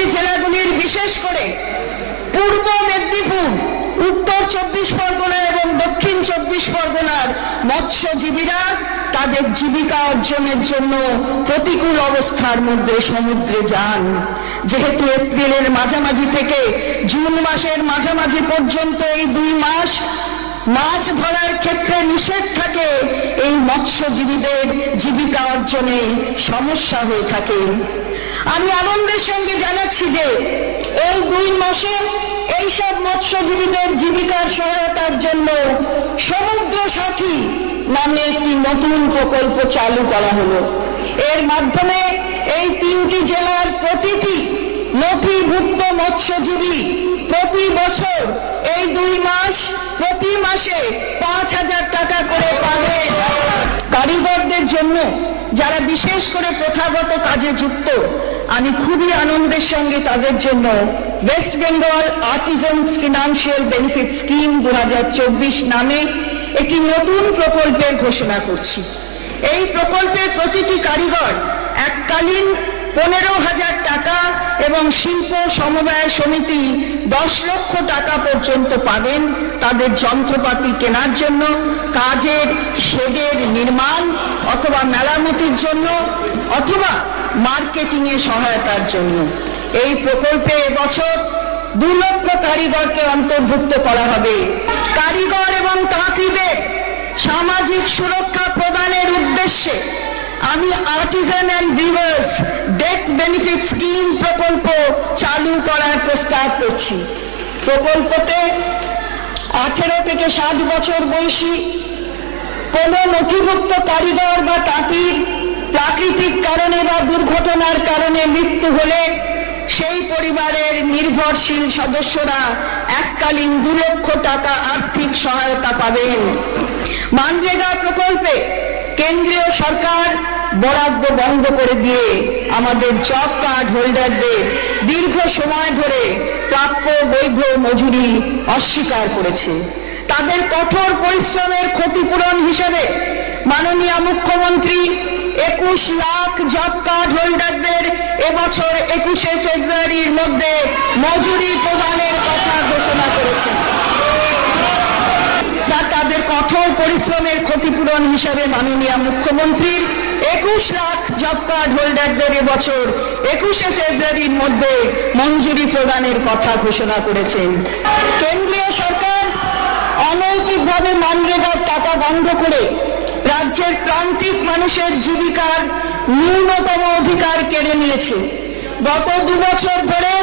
তিনটি জেলাগুলির বিশেষ করে পূর্ব মেদিনীপুর, উত্তর চব্বিশ পরগনা এবং দক্ষিণ চব্বিশ পরগনার মৎস্যজীবীরা তাদের জীবিকা অর্জনের জন্য প্রতিকূল অবস্থার মধ্যে সমুদ্রে যান। যেহেতু এপ্রিলের মাঝামাঝি থেকে জুন মাসের মাঝামাঝি পর্যন্ত এই দুই মাস মাছ ধরার ক্ষেত্রে নিষেধ থাকে, এই মৎস্যজীবীদের জীবিকা অর্জনে সমস্যা হয়ে থাকে। আমি আনন্দের সঙ্গে জানাচ্ছি যে এই দুই মাসে এইসব মৎস্যজীবীদের জীবিকার সহায়তার জন্য সমুদ্র সাথী নামে একটি নতুন প্রকল্প চালু করা হলো। এর মাধ্যমে এই তিনটি জেলার প্রতিটি নথিভুক্ত মৎস্যজীবী প্রতি বছর এই দুই মাস, প্রতি মাসে পাঁচ হাজার টাকা করে পাবে কারিগরদের জন্য, যারা বিশেষ করে প্রথাগত কাজে যুক্ত। আমি খুবই আনন্দের সঙ্গে তাদের জন্য West Bengal artisans financial benefit scheme দু হাজার চব্বিশ নামে একটি নতুন প্রকল্পের ঘোষণা করছি। এই প্রকল্পের প্রতিটি কারিগর এককালীন পনেরো হাজার টাকা এবং শিল্প সমবায় সমিতি দশ লক্ষ টাকা পর্যন্ত পাবেন তাদের যন্ত্রপাতি কেনার জন্য, কাজের, শেডের নির্মাণ অথবা মেরামতির জন্য অথবা মার্কেটিং এ সহায়তার জন্য। এই প্রকল্পে এবছর দু লক্ষ কারিগরকে অন্তর্ভুক্ত করা হবে। কারিগর এবং তাঁতিদের সামাজিক সুরক্ষা প্রদানের উদ্দেশ্যে আমি artisan and weavers death benefit scheme প্রকল্প চালু করার প্রস্তাব করছি। প্রকল্পতে আঠেরো থেকে ষাট বছর বয়সী কোন নথিভুক্ত কারিগর বা তাঁতির প্রাকৃতিক কারণে বা দুর্ঘটনার কারণে মৃত্যু হলে সেই পরিবারের নির্ভরশীল সদস্যরা এককালীন দু লক্ষ টাকা আর্থিক সহায়তা পাবেন। মানরেগা প্রকল্পে কেন্দ্রীয় সরকার বরাদ্দ বন্ধ করে দিয়ে আমাদের জব কার্ড হোল্ডারদের দীর্ঘ সময় ধরে প্রাপ্য বৈধ মজুরি অস্বীকার করেছে। তাদের কঠোর পরিশ্রমের ক্ষতিপূরণ হিসেবে মাননীয় মুখ্যমন্ত্রী একুশ লাখ জব কার্ড হোল্ডারদের এবছর একুশে ফেব্রুয়ারির মধ্যে মজুরি প্রদানের কথা ঘোষণা করেছেন যা তাদের কঠোর পরিশ্রমের ক্ষতিপূরণ হিসাবে মাননীয় মুখ্যমন্ত্রীর একুশ লাখ জব কার্ড হোল্ডারদের এবছর একুশে ফেব্রুয়ারির মধ্যে মঞ্জুরি প্রদানের কথা ঘোষণা করেছেন। কেন্দ্রীয় সরকার অনৈতিকভাবে মানরেগার টাকা বন্ধ করে রাজ্যের প্রান্তিক মানুষের জীবিকার ন্যূনতম অধিকার কেড়ে নিয়েছে। গত দু বছর ধরে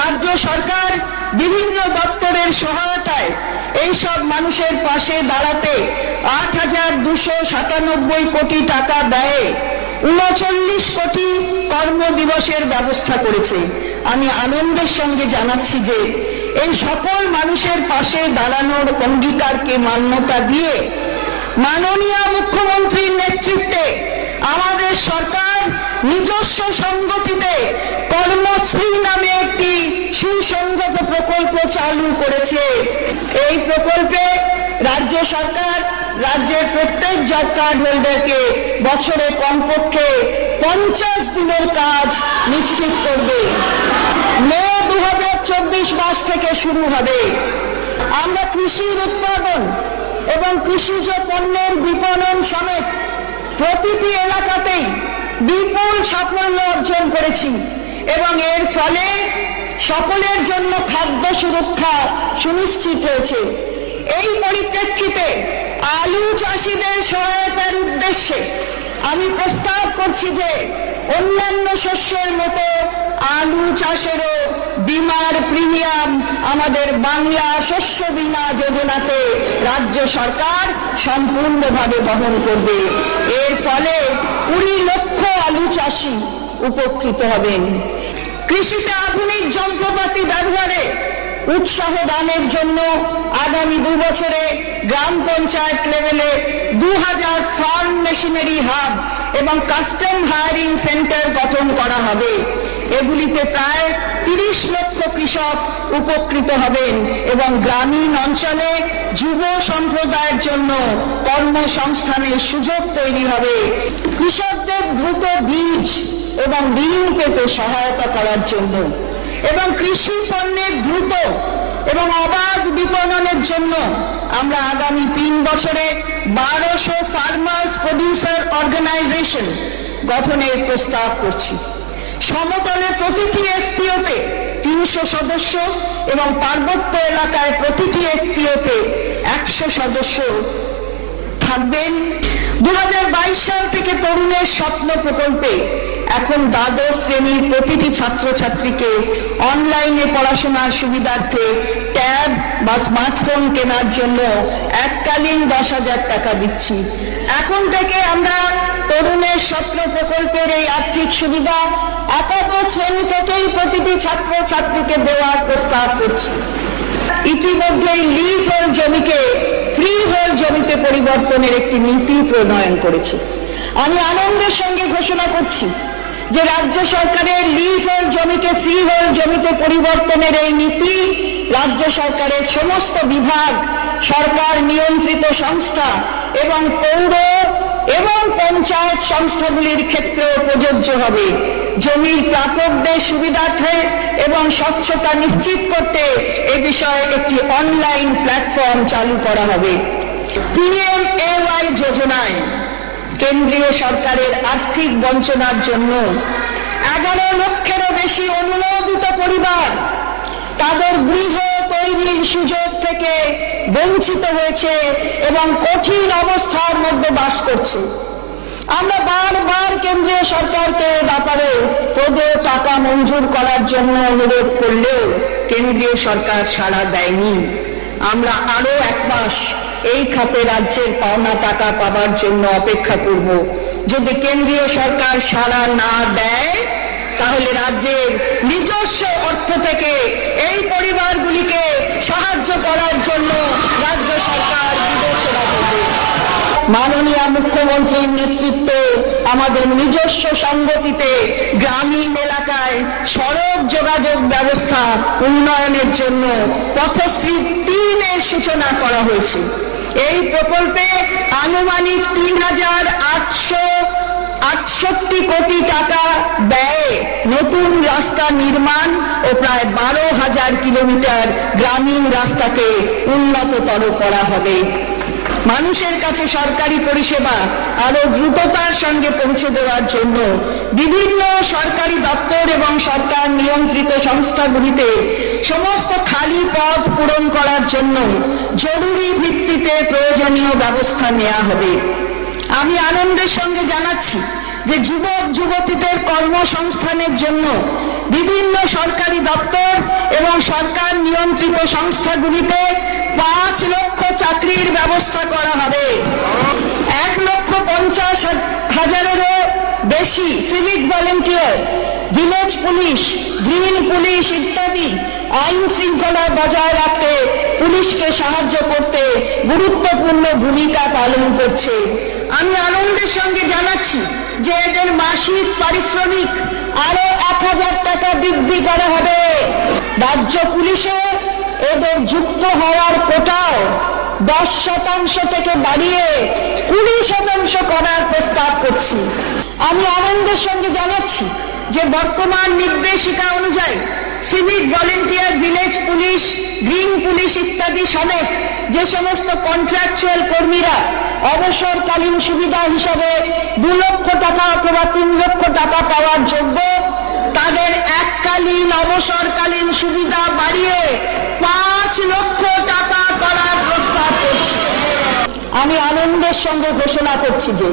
রাজ্য সরকার বিভিন্ন দপ্তরের সহায়তায় এইসব মানুষের পাশে দাঁড়াতে আট হাজার দুশো সাতানব্বই কোটি টাকা ব্যয়ে উনচল্লিশ কোটি কর্মদিবসের ব্যবস্থা করেছে। আমি আনন্দের সঙ্গে জানাচ্ছি যে এই সকল মানুষের পাশে দাঁড়ানোর অঙ্গীকারকে মান্যতা দিয়ে মাননীয় মুখ্যমন্ত্রীর নেতৃত্বে আমাদের সরকার নিজস্ব সংগতিতে কর্মশ্রী নামে একটি সুসংগত প্রকল্প চালু করেছে। এই প্রকল্পে রাজ্য সরকার, রাজ্যের প্রত্যেক জব কার্ড হোল্ডারকে বছরে কমপক্ষে পঞ্চাশ দিনের কাজ নিশ্চিত করবে। মে দু হাজার চব্বিশ মাস থেকে শুরু হবে। আমরা কৃষির উৎপাদন এবং কৃষিজ পণ্যের বিপণন সমেত প্রতিটি এলাকাতেই বিপুল সাফল্য অর্জন করেছি এবং এর ফলে সকলের জন্য খাদ্য সুরক্ষা সুনিশ্চিত হয়েছে। এই পরিপ্রেক্ষিতে আলু চাষিদের সহায়তার উদ্দেশ্যে আমি প্রস্তাব করছি যে অন্যান্য শস্যের মতো আলু চাষেরও বিমার প্রিমিয়াম আমাদের বাংলা শস্য বীমা যোজনাতে রাজ্য সরকার সম্পূর্ণভাবে বহন করবে। এর ফলে কুড়ি লক্ষ আলু চাষি উপকৃত হবেন। কৃষিতে আধুনিক যন্ত্রপাতি ব্যবহারে উৎসাহ দানের জন্য আগামী দু বছরে গ্রাম পঞ্চায়েত লেভেলে দু হাজার ফার্ম মেশিনারি হাব এবং কাস্টম হায়ারিং সেন্টার গঠন করা হবে। এগুলিতে প্রায় তিরিশ লক্ষ কৃষক উপকৃত হবেন এবং গ্রামীণ অঞ্চলে যুব সম্প্রদায়ের জন্য কর্মসংস্থানের সুযোগ তৈরি হবে। কৃষকদের দ্রুত বীজ এবং ঋণ পেতে সহায়তা করার জন্য এবং কৃষি পণ্যের দ্রুত এবং অবাধ বিপণনের জন্য আমরা আগামী তিন বছরে বারোশো ফার্মার্স প্রডিউসার অর্গানাইজেশন গঠনের প্রস্তাব করছি। সমতলে প্রতিটি এফপিওতে তিনশো সদস্য এবং পার্বত্য এলাকায় প্রতিটি এফপিওতে একশো সদস্য থাকবেন। দু হাজার বাইশ সাল থেকে তরুণের স্বপ্ন প্রকল্পে এখন দ্বাদশ শ্রেণির প্রতিটি ছাত্রছাত্রীকে অনলাইনে পড়াশোনার সুবিধার্থে ট্যাব বা স্মার্টফোন কেনার জন্য এককালীন দশ হাজার টাকা দিচ্ছি। এখন থেকে আমরা তরুণের স্বপ্ন প্রকল্পের এই আর্থিক সুবিধা একাদশ শ্রেণি থেকেই প্রতিটি ছাত্র ছাত্রীকে দেওয়ার প্রস্তাব করছি। ইতিমধ্যেই লিজ হোল জমিকে ফ্রি হোল জমিতে পরিবর্তনের একটি নীতি প্রণয়ন করেছে। আমি আনন্দের সঙ্গে ঘোষণা করছি যে রাজ্য সরকারের লিজ হোল জমিকে ফ্রি হোল জমিতে পরিবর্তনের এই নীতি রাজ্য সরকারের সমস্ত বিভাগ, সরকার নিয়ন্ত্রিত সংস্থা এবং পৌর এবং পঞ্চায়েত সংস্থাগুলির ক্ষেত্রেও প্রযোজ্য হবে। জমির প্রাপকদের সুবিধার্থে এবং স্বচ্ছতা নিশ্চিত করতে এ বিষয়ে একটি অনলাইন প্ল্যাটফর্ম চালু করা হবে। পিএম যোজনায় কেন্দ্রীয় সরকারের আর্থিক বঞ্চনার জন্য এগারো লক্ষেরও বেশি অনুমোদিত পরিবার তাদের গৃহ তৈরির সুযোগ থেকে বঞ্চিত হয়েছে এবং কঠিন অবস্থার মধ্যে বাস করছে। আমরা বারবার কেন্দ্রীয় সরকারকে ব্যাপারে পদে টাকা মঞ্জুর করার জন্য অনুরোধ করলেও কেন্দ্রীয় সরকার সাড়া দেয়নি। আমরা আরও এক মাস এই খাতে রাজ্যের পাওনা টাকা পাবার জন্য অপেক্ষা করব। যদি কেন্দ্রীয় সরকার সাড়া না দেয় তাহলে রাজ্যের নিজস্ব অর্থ থেকে এই পরিবারগুলিকে সাহায্য করার জন্য রাজ্য সরকার বিবেচনা করবে। মাননীয় মুখ্যমন্ত্রীর নেতৃত্বে আমাদের নিজস্ব সংগতিতে গ্রামীণ এলাকায় সড়ক যোগাযোগ ব্যবস্থা উন্নয়নের জন্য পথশ্রী তিনের সূচনা করা হয়েছে। এই প্রকল্পে আনুমানিক তিন হাজার আটশো আটষট্টি কোটি টাকা ব্যয়ে নতুন রাস্তা নির্মাণ ও প্রায় বারো হাজার কিলোমিটার গ্রামীণ রাস্তাকে উন্নততর করা হবে। মানুষের কাছে সরকারি পরিষেবা আরও দ্রুততার সঙ্গে পৌঁছে দেওয়ার জন্য বিভিন্ন সরকারি দপ্তর এবং সরকার নিয়ন্ত্রিত সংস্থাগুলিতে সমস্ত খালি পদ পূরণ করার জন্য জরুরি ভিত্তিতে প্রয়োজনীয় ব্যবস্থা নেওয়া হবে। আমি আনন্দের সঙ্গে জানাচ্ছি যে যুবক যুবতীদের কর্মসংস্থানের জন্য বিভিন্ন সরকারি দপ্তর এবং সরকার নিয়ন্ত্রিত সংস্থাগুলিতে পাঁচ লক্ষ চাকরির ব্যবস্থা করা হবে। এক লক্ষ পঞ্চাশ হাজারেরও বেশি civic volunteer village police green police ইত্যাদি আইন শৃঙ্খলা বজায় রাখতে পুলিশকে সাহায্য করতে গুরুত্বপূর্ণ ভূমিকা পালন করছে। আমি আনন্দের সঙ্গে জানাচ্ছি যে এদের মাসিক পারিশ্রমিক আরও এক হাজার টাকা বৃদ্ধি করা হবে। রাজ্য পুলিশে এদের যুক্ত হওয়ার কোটাও দশ শতাংশ থেকে বাড়িয়ে কুড়ি শতাংশ করার প্রস্তাব করছি। আমি আনন্দের সঙ্গে জানাচ্ছি যে বর্তমান নির্দেশিকা অনুযায়ী civic volunteer, village police, green police ইত্যাদি সমেত যে সমস্ত কন্ট্রাকচুয়াল কর্মীরা অবসরকালীন সুবিধা হিসাবে দু লক্ষ টাকা অথবা তিন লক্ষ টাকা পাওয়ার যোগ্য তাদের এককালীন অবসরকালীন সুবিধা বাড়িয়ে পাঁচ লক্ষ টাকা করার প্রস্তাব করছি। আমি আনন্দের সঙ্গে ঘোষণা করছি যে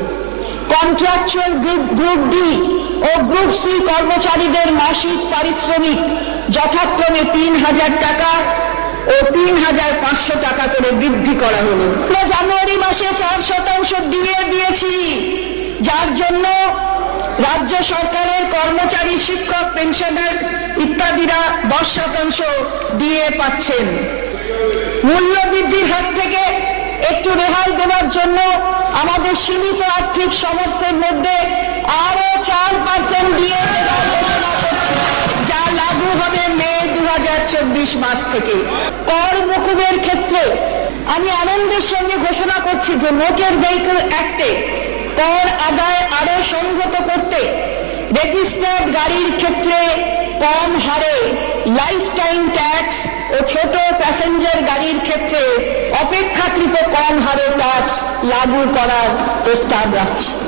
কন্ট্রাকচুয়াল গ্রুপ ডি ও গ্রুপ সি কর্মচারীদের মাসিক পারিশ্রমিক যথাক্রমে তিন হাজার টাকা ও তিন হাজার পাঁচশো টাকা করে বৃদ্ধি করা হলো। জানুয়ারি মাসে চার শতাংশ দিয়ে দিয়েছি। যার জন্য রাজ্য সরকারের কর্মচারী, শিক্ষক, পেনশনার ইত্যাদিরা দশ শতাংশ দিয়ে পাচ্ছেন। মূল্য বৃদ্ধির হাত থেকে একটু রেহাই দেওয়ার জন্য আমাদের সীমিত আর্থিক সামর্থ্যের মধ্যে আরও চার পার্সেন্ট দিয়ে দেওয়ার মাস থেকে। কর মকুবের ক্ষেত্রে আমি আনন্দের সঙ্গে ঘোষণা করছি যে মোটর ভেহিকল অ্যাক্টে কর আদায় আরও সংহত করতে রেজিস্টার্ড গাড়ির ক্ষেত্রে কম হারে লাইফ টাইম ট্যাক্স ও ছোট প্যাসেঞ্জার গাড়ির ক্ষেত্রে অপেক্ষাকৃত কম হারে ট্যাক্স লাগু করার প্রস্তাব রাখছি।